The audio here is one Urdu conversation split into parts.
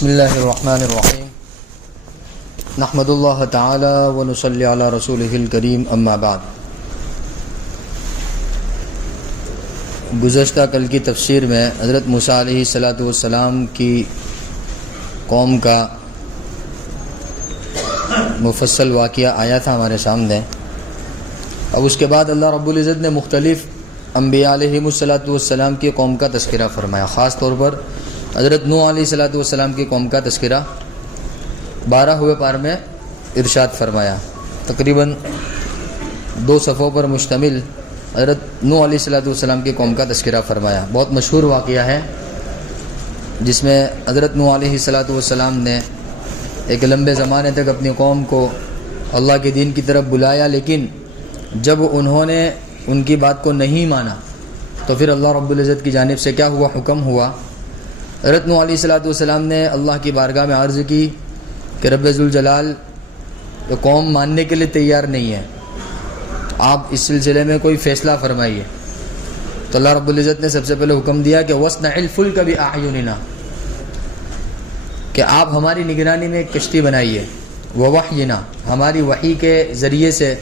بسم اللہ الرحمن الرحیم نحمد اللہ تعالی ونصلی علی رسولہ الکریم اما بعد۔ گزشتہ کل کی تفسیر میں حضرت موسیٰ علیہ السلام کی قوم کا مفصل واقعہ آیا تھا ہمارے سامنے۔ اب اس کے بعد اللہ رب العزت نے مختلف انبیاء علیہ السلام کی قوم کا تذکرہ فرمایا، خاص طور پر حضرت نوح علیہ السلام کی قوم کا تذکرہ 12ویں پار میں ارشاد فرمایا۔ تقریباً 2 صفحوں پر مشتمل حضرت نوح علیہ السلام کی قوم کا تذکرہ فرمایا۔ بہت مشہور واقعہ ہے جس میں حضرت نوح علیہ السلام نے ایک لمبے زمانے تک اپنی قوم کو اللہ کے دین کی طرف بلایا، لیکن جب انہوں نے ان کی بات کو نہیں مانا تو پھر اللہ رب العزت کی جانب سے کیا ہوا، حکم ہوا۔ حضرت نوح علیہ السلام نے اللہ کی بارگاہ میں عرض کی کہ رب ذوالجلال قوم ماننے کے لیے تیار نہیں ہے، آپ اس سلسلے میں کوئی فیصلہ فرمائیے۔ تو اللہ رب العزت نے سب سے پہلے حکم دیا کہ وَاصْنَعِ الْفُلْكَ بِأَعْيُنِنَا، کہ آپ ہماری نگرانی میں ایک کشتی بنائیے، وَوَحْيِنَا، ہماری وحی کے ذریعے سے،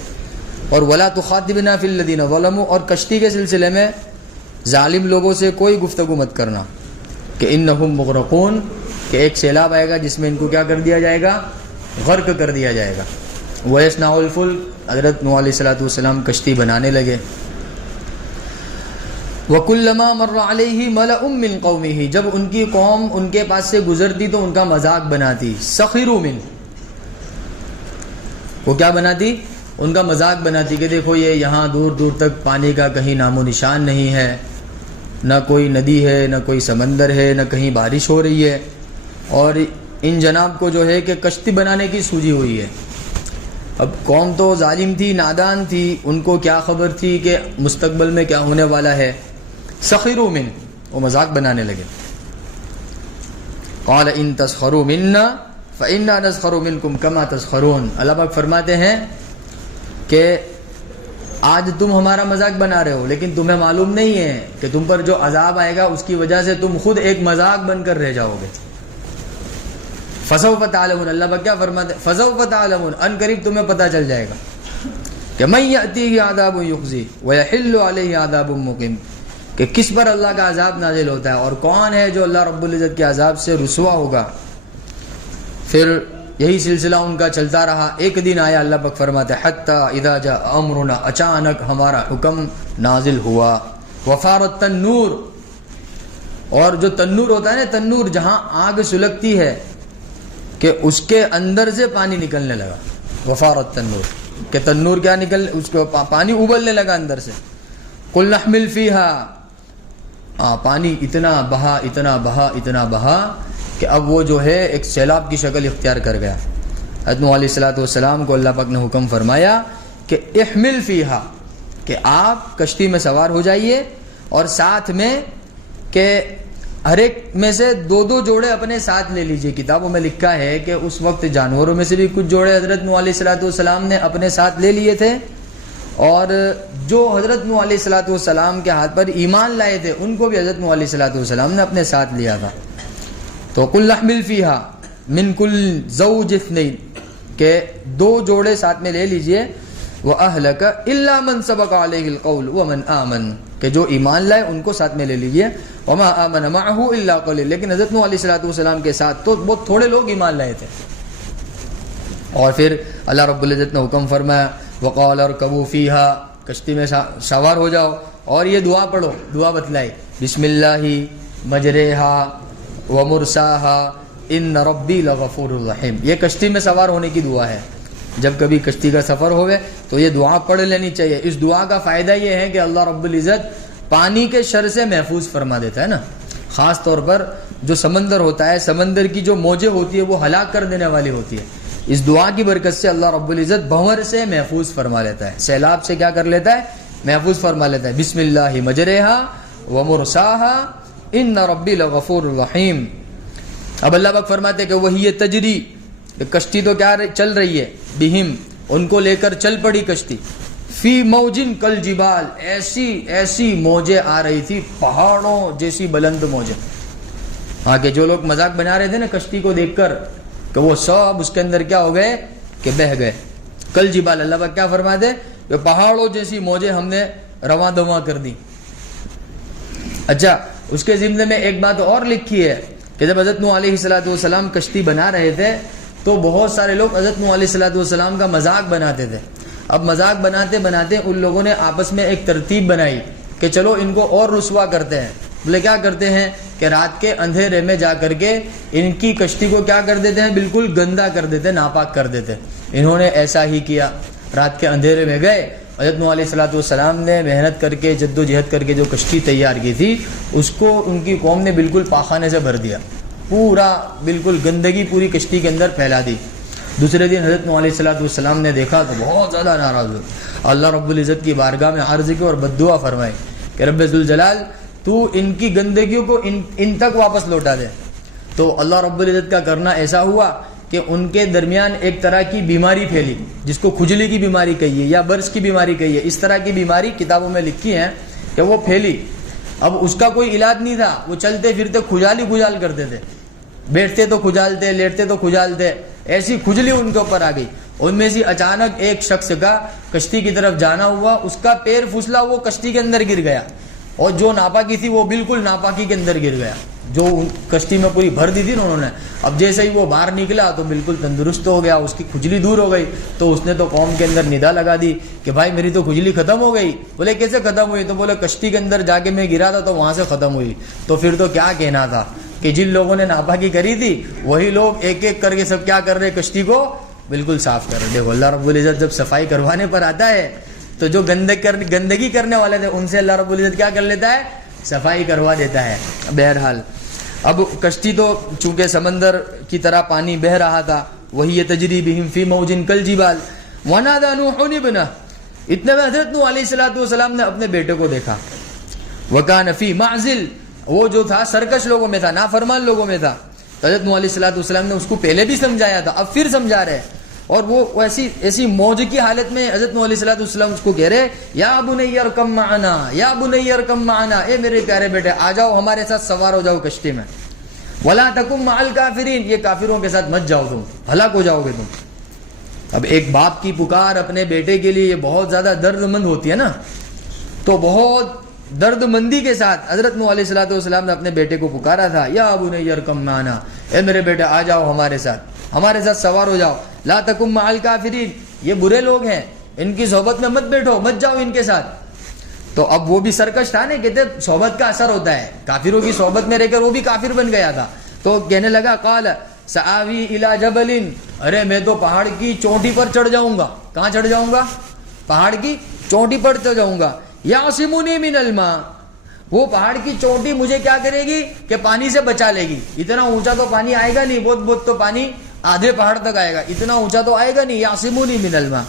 اور وَلَا تُخَاطِبْنَا فِي الَّذِينَ ظَلَمُوا، اور کشتی کے سلسلے میں ظالم لوگوں سے کوئی گفتگو مت کرنا کہ انہم مغرقون، کہ ایک سیلاب آئے گا جس میں ان کو کیا کر دیا جائے گا، غرق کر دیا جائے گا۔ وَيَصْنَعُ الْفُلْكَ، حضرت نوح علیہ السلام کشتی بنانے لگے۔ وَكُلَّمَا مَرَّ عَلَيْهِ مَلَأٌ مِّن قَوْمِهِ، جب ان کی قوم ان کے پاس سے گزرتی تو ان کا مذاق بناتی، سَخِرُوا مِنْ، وہ کیا بناتی، ان کا مذاق بناتی کہ دیکھو یہ یہاں دور دور تک پانی کا کہیں نام و نشان نہیں ہے، نہ کوئی ندی ہے، نہ کوئی سمندر ہے، نہ کہیں بارش ہو رہی ہے، اور ان جناب کو جو ہے کہ کشتی بنانے کی سوجی ہوئی ہے۔ اب قوم تو ظالم تھی، نادان تھی، ان کو کیا خبر تھی کہ مستقبل میں کیا ہونے والا ہے۔ سخروا من، وہ مذاق بنانے لگے۔ قال ان تسخروا منا فإنا نسخر منکم کما تسخرون، اللہ پاک فرماتے ہیں کہ آج تم ہمارا مذاق بنا رہے ہو، لیکن تمہیں معلوم نہیں ہے کہ تم پر جو عذاب آئے گا اس کی وجہ سے تم خود ایک مذاق بن کر رہ جاؤ گے۔ فسوف تعلمون، اللہ پاک کیا فرماتے ہیں، فسوف تعلمون، ان قریب تمہیں پتہ چل جائے گا کہ من یأتیہ عذاب یخزی ویحل علیہ عذاب مقیم، کہ کس پر اللہ کا عذاب نازل ہوتا ہے اور کون ہے جو اللہ رب العزت کے عذاب سے رسوا ہوگا۔ پھر یہی سلسلہ ان کا چلتا رہا۔ ایک دن آیا، اللہ پاک فرماتے ہیں حتی اذا جاء امرنا، اچانک ہمارا حکم نازل ہوا۔ وفارت تنور، اور جو تنور ہوتا ہے نا، تنور جہاں آگ سلگتی ہے کہ اس کے اندر سے پانی نکلنے لگا۔ وفارت تنور، کہ تنور کیا اس کو پانی ابلنے لگا اندر سے۔ قل نحمل فیہا، پانی اتنا بہا اتنا بہا اتنا بہا کہ اب وہ جو ہے ایک سیلاب کی شکل اختیار کر گیا۔ حضرت نوح علیہ السلام کو اللہ پاک نے حکم فرمایا کہ احمل فیہا، کہ آپ کشتی میں سوار ہو جائیے، اور ساتھ میں کہ ہر ایک میں سے 2 جوڑے اپنے ساتھ لے لیجئے۔ کتابوں میں لکھا ہے کہ اس وقت جانوروں میں سے بھی کچھ جوڑے حضرت نوح علیہ السلام نے اپنے ساتھ لے لیے تھے، اور جو حضرت نوح علیہ السلام کے ہاتھ پر ایمان لائے تھے ان کو بھی حضرت نوح علیہ السلام نے اپنے ساتھ لیا تھا۔ تو قل نحمل فیہا من کل زوج اثنین، کہ 2 جوڑے ساتھ میں لے لیجئے۔ وَأَهْلَكَ إِلَّا مَنْ سَبَقَ عَلَيْهِ الْقَوْلُ وَمَنْ آمَنَ، کہ جو ایمان لائے ان کو ساتھ میں لے لیجئے۔ وَمَا آمَنَ مَعَهُ إِلَّا قَلِيلٌ، لیکن حضرت نوح علیہ السلام کے ساتھ تو بہت تھوڑے لوگ ایمان لائے تھے۔ اور پھر اللہ رب العزت نے حکم فرمایا وَقَالَ ارْكَبُوا فِيهَا، کشتی میں سوار ہو جاؤ، اور یہ دعا پڑھو، دعا بتلائی، بسم اللہ مجریہا ومرساہا ان ربی لغفور الرحیم۔ یہ کشتی میں سوار ہونے کی دعا ہے۔ جب کبھی کشتی کا سفر ہوئے تو یہ دعا پڑھ لینی چاہیے۔ اس دعا کا فائدہ یہ ہے کہ اللہ رب العزت پانی کے شر سے محفوظ فرما دیتا ہے نا، خاص طور پر جو سمندر ہوتا ہے، سمندر کی جو موجیں ہوتی ہے وہ ہلاک کر دینے والی ہوتی ہے۔ اس دعا کی برکت سے اللہ رب العزت بھنور سے محفوظ فرما لیتا ہے، سیلاب سے کیا کر لیتا ہے، محفوظ فرما لیتا ہے۔ بسم اللہ مجریہا ومرساہا ان ربی لغفور الرحیم۔ اب اللہ پاک فرماتے کہ وہی تجری، کشتی تو کیا چل رہی ہے، بہم، ان کو لے کر چل پڑی کشتی، فی موجن کل جبال، ایسی موجیں آ رہی تھی پہاڑوں جیسی بلند موجیں۔ ہاں کہ جو لوگ مذاق بنا رہے تھے نا کشتی کو دیکھ کر کہ وہ سب اس کے اندر کیا ہو گئے کہ بہہ گئے. کل جبال اللہ پاک کیا فرماتے کہ پہاڑوں جیسی موجیں ہم نے رواں دواں کر دی. اچھا اس کے ضمن میں ایک بات اور لکھی ہے کہ جب حضرت نوح علیہ السلام کشتی بنا رہے تھے تو بہت سارے لوگ حضرت نوح علیہ السلام کا مذاق بناتے تھے. اب مذاق بناتے بناتے ان لوگوں نے آپس میں ایک ترتیب بنائی کہ چلو ان کو اور رسوا کرتے ہیں. بولے کیا کرتے ہیں کہ رات کے اندھیرے میں جا کر کے ان کی کشتی کو کیا کر دیتے ہیں, بالکل گندا کر دیتے, ناپاک کر دیتے. انہوں نے ایسا ہی کیا, رات کے اندھیرے میں گئے. حضرت نوح علیہ السلام نے محنت کر کے جد و جہد کر کے جو کشتی تیار کی تھی اس کو ان کی قوم نے بالکل پاخانے سے بھر دیا, پورا بالکل گندگی پوری کشتی کے اندر پھیلا دی. دوسرے دن حضرت نوح علیہ السلام نے دیکھا تو بہت زیادہ ناراض ہوئے. اللہ رب العزت کی بارگاہ میں عرض کی اور بددعا فرمائے کہ رب ذوالجلال تو ان کی گندگیوں کو ان تک واپس لوٹا دے. تو اللہ رب العزت کا کرنا ایسا ہوا کہ ان کے درمیان ایک طرح کی بیماری پھیلی جس کو کھجلی کی بیماری کہیے یا برس کی بیماری کہیے. اس طرح کی بیماری کتابوں میں لکھی ہیں کہ وہ پھیلی. اب اس کا کوئی علاج نہیں تھا, وہ چلتے پھرتے کھجال کرتے تھے, بیٹھتے تو کھجالتے, لیٹتے تو کھجالتے, ایسی کھجلی ان کے اوپر آ گئی. ان میں سے اچانک ایک شخص کا کشتی کی طرف جانا ہوا, اس کا پیر پھسلا, وہ کشتی کے اندر گر گیا اور جو ناپاکی تھی وہ بالکل ناپاکی کے اندر گر گیا جو کشتی میں پوری بھر دی تھی نا انہوں نے. اب جیسے ہی وہ باہر نکلا تو بالکل تندرست ہو گیا, اس کی کھجلی دور ہو گئی. تو اس نے تو قوم کے اندر ندا لگا دی کہ بھائی میری تو کھجلی ختم ہو گئی. بولے کیسے ختم ہوئی؟ تو بولے کشتی کے اندر جا کے میں گرا تھا تو وہاں سے ختم ہوئی. تو پھر تو کیا کہنا تھا کہ جن لوگوں نے ناپاکی کری تھی وہی لوگ ایک ایک کر کے سب کیا کر رہے, کشتی کو بالکل صاف کر رہے. دیکھو اللہ رب العزت جب صفائی کروانے پر آتا ہے تو جو گندگی کرنے والے تھے ان سے اللہ رب العزت کیا کر لیتا ہے, صفائی کروا دیتا ہے. بہرحال اب کشتی تو چونکہ سمندر کی طرح پانی بہ رہا تھا, وہی تجری بہم فی موج کالجبال ونادى نوح ابنہ. اتنے میں حضرت نوح علیہ السلام نے اپنے بیٹے کو دیکھا. وکان فی معزل, وہ جو تھا سرکش لوگوں میں تھا, نافرمان لوگوں میں تھا. حضرت نوح علیہ السلام نے اس کو پہلے بھی سمجھایا تھا, اب پھر سمجھا رہے. اور وہ ایسی موج کی حالت میں حضرت نوح علیہ السلام اس کو کہہ رہے یا بنی ارکم معنا, یا بنی ارکم معنا, اے میرے پیارے بیٹے آ جاؤ ہمارے ساتھ سوار ہو جاؤ کشتی میں. ولا تکم مع الکافرین, یہ کافروں کے ساتھ مت جاؤ, تم ہلاک ہو جاؤ گے تم. اب ایک باپ کی پکار اپنے بیٹے کے لیے یہ بہت زیادہ درد مند ہوتی ہے نا, تو بہت درد مندی کے ساتھ حضرت نوح علیہ السلام نے اپنے بیٹے کو پکارا تھا یا بنی ارکم معنا, اے میرے بیٹے آ جاؤ ہمارے ساتھ سوار ہو جاؤ. لا تکم مع الکافرین, یہ برے لوگ ہیں, ان کی صحبت میں مت بیٹھو, مت جاؤ ان کے ساتھ. تو اب وہ بھی سرکش تھا نا, کہتے صحبت کا اثر ہوتا ہے, کافروں کی صحبت میں رہ کر وہ بھی کافر بن گیا تھا. تو کہنے لگا قال سآوی الی جبل, ارے میں تو پہاڑ کی چوٹی پر چڑھ جاؤں گا. کہاں چڑھ جاؤں گا؟ پہاڑ کی چوٹی پر چڑھ جاؤں گا. یعصمنی من الماء, وہ پہاڑ کی چوٹی مجھے کیا کرے گی کہ پانی سے بچا لے گی. اتنا اونچا تو پانی آئے گا نہیں, بہت بہت تو پانی آدھے پہاڑ تک آئے گا, اتنا اونچا تو آئے گا نہیں. یعصمنی من الماء.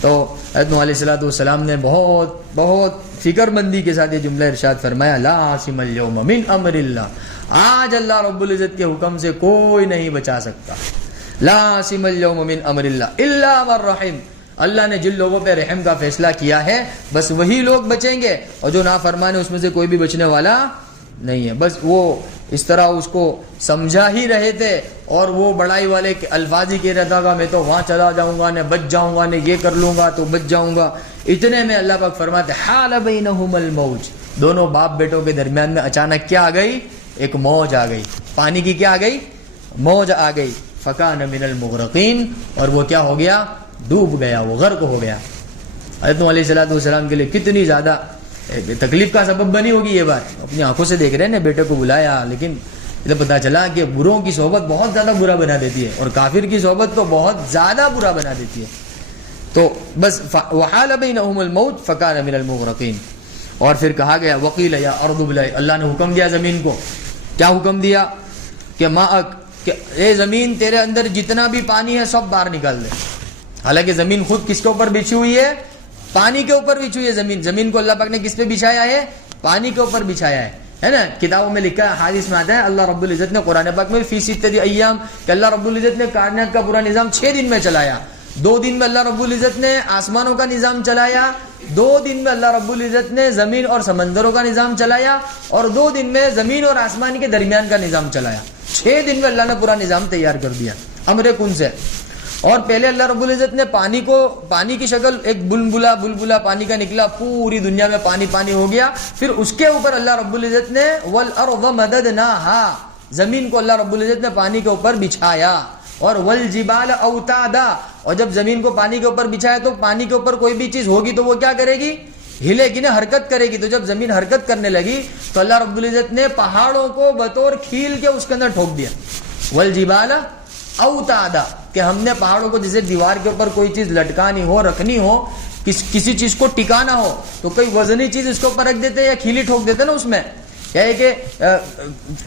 تو حضرت نوح علیہ السلام نے بہت فکر مندی کے ساتھ یہ جملہ ارشاد فرمایا لا عاصم اليوم من امر اللہ, آج اللہ رب العزت کے حکم سے کوئی نہیں بچا سکتا. لا عاصم اليوم من امر اللہ الا من رحم, اللہ نے جن لوگوں پہ رحم کا فیصلہ کیا ہے بس وہی لوگ بچیں گے, اور جو نافرمان ہے اس میں سے کوئی بھی بچنے والا نہیں ہے. بس وہ اس طرح اس کو سمجھا ہی رہے تھے, اور وہ بڑائی والے الفاظ ہی کہہ رہا تھا میں تو وہاں چلا جاؤں گا, نے بچ جاؤں گا, نے یہ کر لوں گا تو بچ جاؤں گا. اتنے میں اللہ پاک فرماتے حال بینہم الموج, دونوں باپ بیٹوں کے درمیان میں اچانک کیا آ گئی, ایک موج آ گئی, پانی کی کیا آ گئی, موج آ گئی. فکان من المغرقین, اور وہ کیا ہو گیا, ڈوب گیا, وہ غرق ہو گیا. حضرت نوح علیہ السلام کے لیے کتنی زیادہ تکلیف کا سبب بنی ہوگی یہ بات. اپنی آنکھوں سے دیکھ رہے ہیں بیٹے کو بلایا, لیکن ادھر پتا چلا کہ بروں کی صحبت بہت زیادہ برا بنا دیتی ہے, اور کافر کی صحبت تو بہت زیادہ برا بنا دیتی ہے. تو بس وحال بینہم الموج فکان من المغرقین. اور پھر کہا گیا وقیل یا ارض ابلعی, اللہ نے حکم دیا زمین کو. کیا حکم دیا کہ کہ اے زمین تیرے اندر جتنا بھی پانی ہے سب باہر نکال دے. حالانکہ زمین خود کس کے اوپر بچھی ہوئی ہے, پانی کے اوپر بچھی ہوئی ہے. زمین کو اللہ پاک نے کس پہ بچھایا ہے, پانی کے اوپر بچھایا ہے نا. کتابوں میں لکھا ہے, حدیث میں آتا ہے اللہ رب العزت نے قرآن پاک میں فی ستۃ ایام, کہ اللہ رب العزت نے کائنات کا پورا نظام 6 دن میں چلایا. 2 دن میں اللہ رب العزت نے آسمانوں کا نظام چلایا, 2 دن میں اللہ رب العزت نے زمین اور سمندروں کا نظام چلایا اور 2 دن میں زمین اور آسمان کے درمیان کا نظام چلایا. 6 دن میں اللہ نے پورا نظام تیار کر دیا امر کن سے. اور پہلے اللہ رب العزت نے پانی کی شکل ایک بلبلا پانی کا نکلا, پوری دنیا میں پانی ہو گیا. پھر اس کے اوپر اللہ رب العزت نے والارض مددناها, زمین کو اللہ رب العزت نے پانی کے اوپر بچھایا. اور والجبال اوتادا, اور جب زمین کو پانی کے اوپر بچھایا تو پانی کے اوپر کوئی بھی چیز ہوگی تو وہ کیا کرے گی, ہلے گی نا, حرکت کرے گی. تو جب زمین حرکت کرنے لگی تو اللہ رب العزت نے پہاڑوں کو بطور کھیل کے اس کے اندر ٹھوک دیا. والجبال اوتادا, کہ ہم نے پہاڑوں کو جیسے دیوار کے اوپر کوئی چیز لٹکانی ہو, رکھنی ہو, کسی چیز کو ٹکانا ہو تو کوئی وزنی چیز اس کے اوپر رکھ دیتے یا کھیلی ٹھوک دیتے نا اس میں. کیا ہے کہ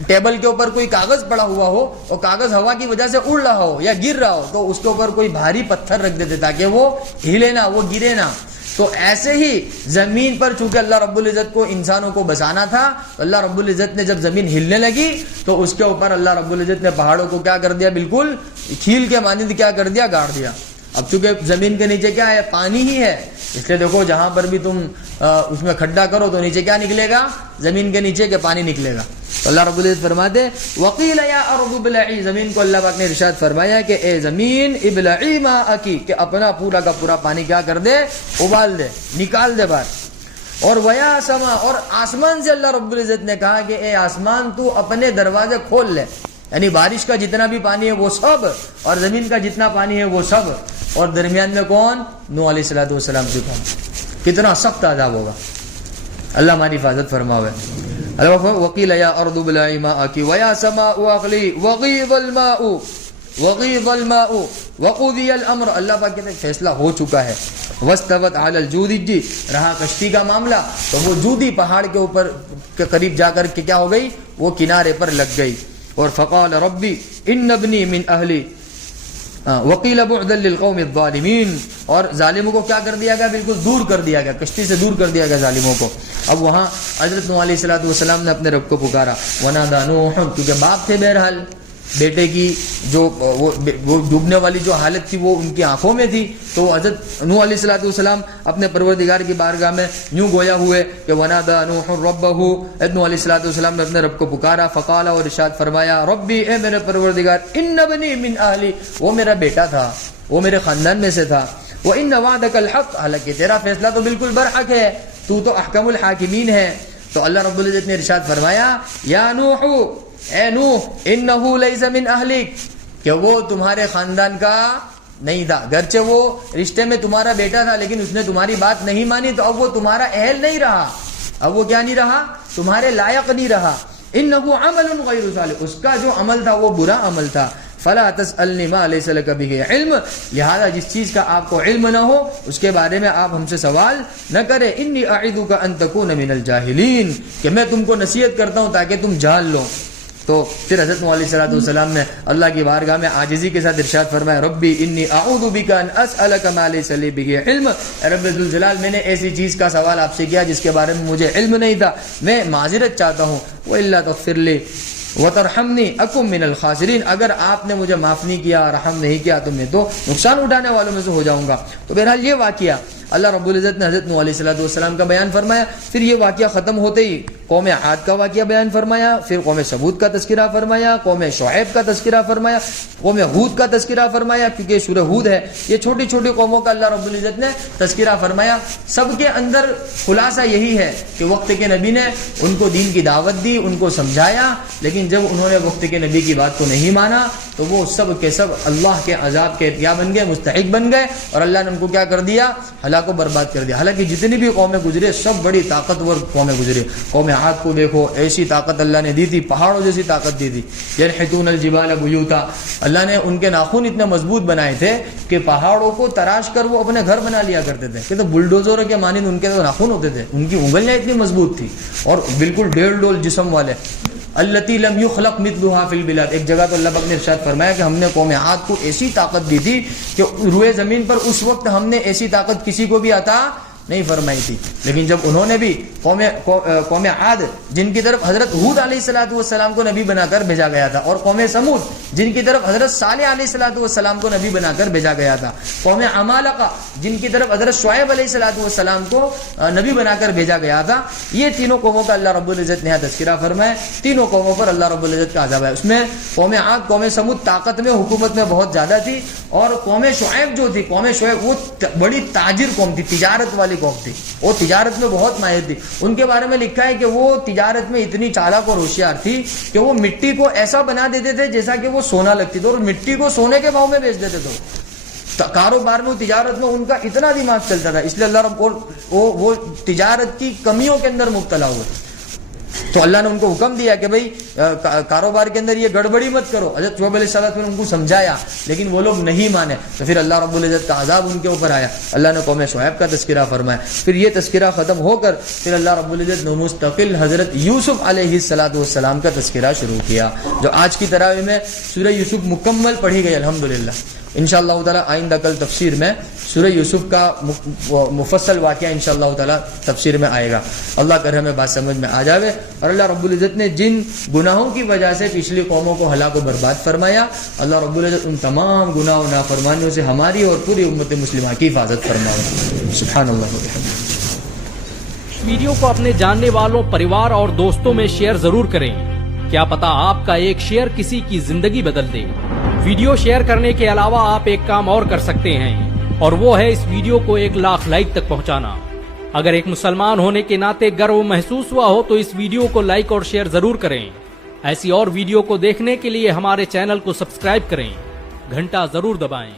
ٹیبل کے اوپر کوئی کاغذ پڑا ہوا ہو اور کاغذ ہوا کی وجہ سے اڑ رہا ہو یا گر رہا ہو تو اس کے اوپر کوئی بھاری پتھر رکھ دیتے تاکہ وہ ہلے نہ, وہ گرے نہ. تو ایسے ہی زمین پر چونکہ اللہ رب العزت کو انسانوں کو بسانا تھا تو اللہ رب العزت نے جب زمین ہلنے لگی تو اس کے اوپر اللہ رب العزت نے پہاڑوں کو کیا کر دیا, بالکل کھیل کے مانند کیا کر دیا, گاڑ دیا. اب چونکہ زمین کے نیچے کیا ہے, پانی ہی ہے, اس لیے دیکھو جہاں پر بھی تم اس میں کھڈا کرو تو نیچے کیا نکلے گا, زمین کے نیچے کے پانی نکلے گا. تو اللہ رب العزت فرماتے وقیل یا ارض ابلعی, زمین کو اللہ پاک نے ارشاد فرمایا کہ اے زمین ابلعی ماءکی, کہ اپنا پورا کا پورا پانی کیا کر دے, ابال دے, نکال دے باہر. اور ویا سما, اور آسمان سے اللہ رب العزت نے کہا کہ اے آسمان تو اپنے دروازے کھول لے, یعنی بارش کا جتنا بھی پانی ہے وہ سب اور زمین کا جتنا پانی ہے وہ سب. اور درمیان میں کون, نوح علیہ الصلوۃ والسلام کی قوم. کتنا سخت عذاب ہوگا, اللہ ہماری حفاظت فرماوے. وقیل یا ارض ابلعی ماءکی ویا سماء اقلیعی وغیض الماء وقضی الامر, اللہ پاک کہتے ہیں فیصلہ ہو چکا ہے. واستوت علی الجودی, رہا کشتی کا معاملہ تو وہ جودی پہاڑ کے اوپر کے قریب جا کر کے کیا ہو گئی, وہ کنارے پر لگ گئی. اور فقال ربی ان ابنی من اہلی وقیل بعدا للقوم الظالمین, اور ظالموں کو کیا کر دیا گیا, بالکل دور کر دیا گیا, کشتی سے دور کر دیا گیا ظالموں کو. اب وہاں حضرت نوح علیہ الصلوۃ والسلام نے اپنے رب کو پکارا. ونادى نوح, کیونکہ باپ تھے بہرحال, بیٹے کی جو وہ ڈوبنے والی جو حالت تھی وہ ان کی آنکھوں میں تھی, تو حضرت نوح علیہ الصلوۃ والسلام اپنے پروردگار کی بارگاہ میں یوں گویا ہوئے کہ ونادى نوح ربہ, نوح علیہ الصلوۃ والسلام نے اپنے رب کو پکارا. فقال, اور ارشاد فرمایا ربی, اے میرے پروردگار, ان ابنی من اہلی, وہ میرا بیٹا تھا, وہ میرے خاندان میں سے تھا. وان وعدک الحق, حالانکہ تیرا فیصلہ تو بالکل برحق ہے, تو احکم الحاکمین ہے. تو اللہ رب العزت نے ارشاد فرمایا یا نوح, اے نوح, انہو لیس من اہلک, کہ وہ تمہارے خاندان کا نہیں تھا, گرچہ وہ رشتے میں تمہارا بیٹا تھا لیکن اس نے تمہاری بات نہیں مانی تو اب وہ تمہارا اہل نہیں رہا, اب وہ کیا نہیں رہا, تمہارے لائق نہیں رہا. انہو عمل غیر صالح, اس کا جو عمل تھا وہ برا عمل تھا. فلا تسألنی ما لیس لک بہ علم, لہذا جس چیز کا آپ کو علم نہ ہو اس کے بارے میں آپ ہم سے سوال نہ کرے. انی اعظک ان تکون من الجاہلین, کہ میں تم کو نصیحت کرتا ہوں تاکہ تم جان لو. تو پھر حضرت نوح علیہ الصلوۃ والسلام نے اللہ کی بارگاہ میں عاجزی کے ساتھ ارشاد فرمایا ربی انی اعوذ بک ان اسالک ما لیس لی بہ علم, رب ذوالجلال, میں نے ایسی چیز کا سوال آپ سے کیا جس کے بارے میں مجھے علم نہیں تھا, میں معذرت چاہتا ہوں. والا تغفر لی وترحمنی اکن من الخاسرین, اگر آپ نے مجھے معاف نہیں کیا, رحم نہیں کیا تو میں تو نقصان اٹھانے والوں میں سے ہو جاؤں گا. تو بہرحال یہ واقعہ اللہ رب العزت نے حضرت نوح علیہ الصلوۃ والسلام کا بیان فرمایا. پھر یہ واقعہ ختم ہوتے ہی قوم عاد کا واقعہ بیان فرمایا, پھر قوم ثمود کا تذکرہ فرمایا, قوم شعیب کا تذکرہ فرمایا, قوم ہود کا تذکرہ فرمایا, کیونکہ سورہ ہود ہے. یہ چھوٹی چھوٹی قوموں کا اللہ رب العزت نے تذکرہ فرمایا. سب کے اندر خلاصہ یہی ہے کہ وقت کے نبی نے ان کو دین کی دعوت دی, ان کو سمجھایا, لیکن جب انہوں نے وقت کے نبی کی بات کو نہیں مانا تو وہ سب کے سب اللہ کے عذاب کے کیا بن گئے, مستحق بن گئے, اور اللہ نے ان کو کیا کر دیا, ہلاک و برباد کر دیا. حالانکہ جتنی بھی قومیں گزرے سب بڑی طاقتور قومیں گزرے. قوم عاد کو دیکھو, ایسی طاقت اللہ نے دی تھی, پہاڑوں جیسی طاقت دی تھی. ينحتون الجبال بیوتا, اللہ نے ان کے ناخن اتنے مضبوط بنائے تھے کہ پہاڑوں کو تراش کر وہ اپنے گھر بنا لیا کرتے تھے. کہ تو بلڈوزر کے مانند ان کے تو ناخن ہوتے تھے, ان کی انگلیاں اتنی مضبوط تھی اور بالکل ڈیڑھ ڈول جسم والے. التی لم یخلق مثلها فی البلاد, ایک جگہ تو اللہ پاک نے ارشاد فرمایا کہ ہم نے قوم عاد کو ایسی طاقت دی تھی کہ روئے زمین پر اس وقت ہم نے ایسی طاقت کسی کو بھی عطا نہیں فرمائی تھی. لیکن جب انہوں نے بھی قوم عاد جن کی طرف حضرت ہود علیہ الصلوۃ والسلام کو نبی بنا کر بھیجا گیا تھا، اور قوم سمود جن کی طرف حضرت صالح علیہ الصلوۃ والسلام کو نبی بنا کر بھیجا گیا تھا، قوم عمالقہ جن کی طرف حضرت شعیب علیہ الصلوۃ والسلام کو نبی بنا کر بھیجا گیا تھا، یہ تینوں قوموں کا اللہ رب العزت نے تذکرہ فرمایا. تینوں قوموں پر اللہ رب العزت کا عذاب ہے. اس میں قوم عاد قوم سمود طاقت میں حکومت میں بہت زیادہ تھی، اور قوم شعیب جو تھی، قوم شعیب وہ بڑی تاجر قوم تھی، تجارت والی قوم تھی، وہ تجارت میں بہت ماہر تھی. ان کے بارے میں لکھا ہے کہ وہ تجارت میں اتنی چالاک اور ہوشیار تھی کہ وہ مٹی کو ایسا بنا دیتے تھے جیسا کہ وہ سونا لگتی تھی، اور مٹی کو سونے کے بھاؤ میں بیچ دیتے تھے. کاروبار میں تجارت میں ان کا اتنا دماغ چلتا تھا، اس لیے اللہ رب وہ تجارت کی کمیوں کے اندر مبتلا ہوئے. تو اللہ نے ان کو حکم دیا کہ بھئی کاروبار کے اندر یہ گڑبڑی مت کرو. حضرت شعیب علیہ السلام نے ان کو سمجھایا، لیکن وہ لوگ نہیں مانے، تو پھر اللہ رب العزت کا عذاب ان کے اوپر آیا. اللہ نے قوم شعیب کا تذکرہ فرمایا. پھر یہ تذکرہ ختم ہو کر پھر اللہ رب العزت نے مستقل حضرت یوسف علیہ السلام کا تذکرہ شروع کیا، جو آج کی تراویح میں سورہ یوسف مکمل پڑھی گئی الحمدللہ. انشاءاللہ تعالی آئندہ کل تفسیر میں سورہ یوسف کا مفصل واقعہ انشاءاللہ تعالی تفسیر میں آئے گا. اللہ کرے ہمیں بات سمجھ میں آ جاوے. اور اللہ رب العزت نے جن گناہوں کی وجہ سے پچھلی قوموں کو ہلاک و برباد فرمایا، اللہ رب العزت ان تمام گناہ و نافرمانیوں سے ہماری اور پوری امت مسلمہ کی حفاظت فرمائے. سبحان اللہ و بحمدہ. ویڈیو کو اپنے جاننے والوں، پریوار اور دوستوں میں شیئر ضرور کریں. کیا پتا آپ کا ایک شیئر کسی کی زندگی بدل دے. ویڈیو شیئر کرنے کے علاوہ آپ ایک کام اور کر سکتے ہیں، اور وہ ہے اس ویڈیو کو 1 لاکھ لائک تک پہنچانا. اگر ایک مسلمان ہونے کے ناطے گرو محسوس ہوا ہو تو اس ویڈیو کو لائک اور شیئر ضرور کریں. ایسی اور ویڈیو کو دیکھنے کے لیے ہمارے چینل کو سبسکرائب کریں، گھنٹا ضرور دبائیں.